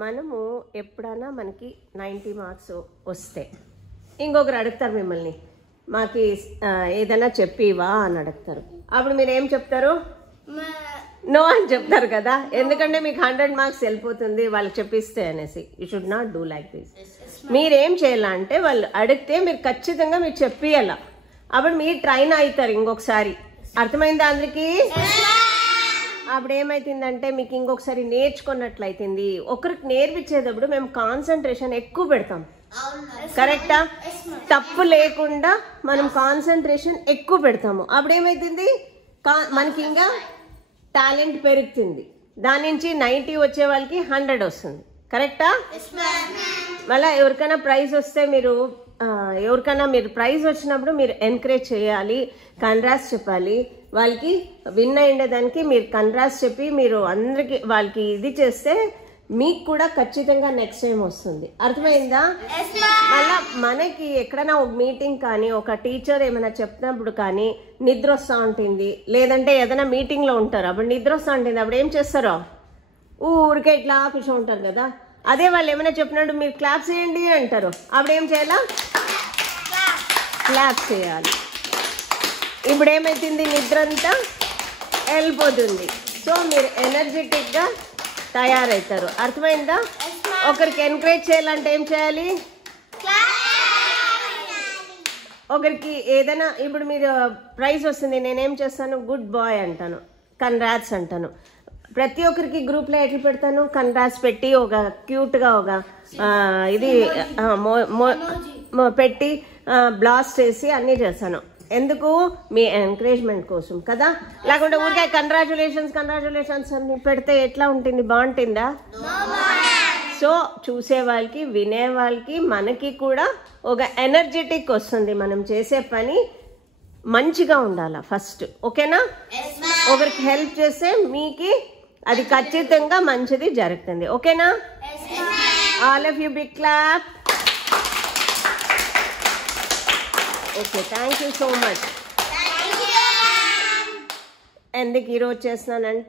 మనము ఎప్పుడైనా మనకి 90 మార్క్స్ వస్తే ఇంకొకరు అడుగుతారు మిమ్మల్ని, మాకు ఏదైనా చెప్పివా అని అడుగుతారు. అప్పుడు మీరు ఏం చెప్తారు? నో అని చెప్తారు కదా, ఎందుకంటే మీకు 100 మార్క్స్ వెళ్ళిపోతుంది వాళ్ళకి చెప్పిస్తే అనేసి. You should not do like this. మీరేం చేయాలంటే వాళ్ళు అడిగితే మీరు ఖచ్చితంగా మీరు చెప్పియాల. అప్పుడు మీరు ట్రైన్ అవుతారు ఇంకొకసారి. అర్థమైందా అందరికి? అప్పుడు ఏమైతుందంటే మీకు ఇంకొకసారి నేర్చుకున్నట్లయితుంది. ఒకరికి నేర్పించేటప్పుడు మేము కాన్సన్ట్రేషన్ ఎక్కువ పెడతాం, కరెక్టా? తప్పు లేకుండా మనం కాన్సన్ట్రేషన్ ఎక్కువ పెడతాము. అప్పుడు ఏమైతుంది, మనకి ఇంకా టాలెంట్ పెరుగుతుంది. దాని నుంచి 90 వచ్చే వాళ్ళకి 100 వస్తుంది, కరెక్టా? మళ్ళీ ఎవరికైనా ప్రైజ్ వస్తే మీరు ప్రైజ్ వచ్చినప్పుడు మీరు ఎంకరేజ్ చేయాలి, కంగ్రాట్స్ చెప్పాలి. వాళ్ళకి విన్ అయ్యేదానికి మీరు కంగ్రాట్స్ చెప్పి మీరు అందరికి వాళ్ళకి ఇది చేస్తే మీకు కూడా ఖచ్చితంగా నెక్స్ట్ టైం వస్తుంది. అర్థమైందా? మళ్ళా మనకి ఎక్కడైనా ఒక మీటింగ్ కానీ ఒక టీచర్ ఏమైనా చెప్పినప్పుడు కానీ నిద్ర వస్తూ ఉంటుంది, లేదంటే ఏదైనా మీటింగ్లో ఉంటారు, అప్పుడు నిద్ర వస్తూ ఉంటుంది. అప్పుడు ఏం చేస్తారో ఊరికే ఇట్లా కూర్చో ఉంటారు కదా. అదే వాళ్ళు ఏమైనా చెప్పినప్పుడు మీరు క్లాప్ చేయండి అంటారు, అప్పుడు ఏం చేయాలా? క్లాప్ చేయాలి. ఇప్పుడు ఏమైతుంది, నిద్ర అంతా వెళ్ళిపోతుంది. సో మీరు ఎనర్జెటిక్గా తయారవుతారు. అర్థమైందా? ఒకరికి ఎంకరేజ్ చేయాలంటే ఏం చేయాలి? ఒకరికి ఏదైనా ఇప్పుడు మీరు ప్రైజ్ వస్తుంది, నేనేం చేస్తాను? గుడ్ బాయ్ అంటాను, కంగ్రాట్స్ అంటాను. ప్రతి ఒక్కరికి గ్రూప్లో ఎట్లా పెడతాను? కంగ్రాట్స్ పెట్టి ఒక క్యూట్గా ఒక ఇది పెట్టి బ్లాస్ట్ చేసి అన్నీ చేస్తాను. ఎందుకు? మీ ఎంకరేజ్మెంట్ కోసం కదా. లేకుంటే ఊరికే కంగ్రాచులేషన్స్ అని పెడితే ఎట్లా ఉంటుంది? బాగుంటుందా? సో చూసే వాళ్ళకి, వినే వాళ్ళకి, మనకి కూడా ఒక ఎనర్జెటిక్ వస్తుంది. మనం చేసే పని మంచిగా ఉండాలి ఫస్ట్, ఓకేనా? ఒకరికి హెల్ప్ చేస్తే మీకు అది ఖచ్చితంగా మంచిది జరుగుతుంది, ఓకేనా? All of you big clap. Okay, thank you so much. ఎందుకు ఈరోజు చేస్తున్నానంటే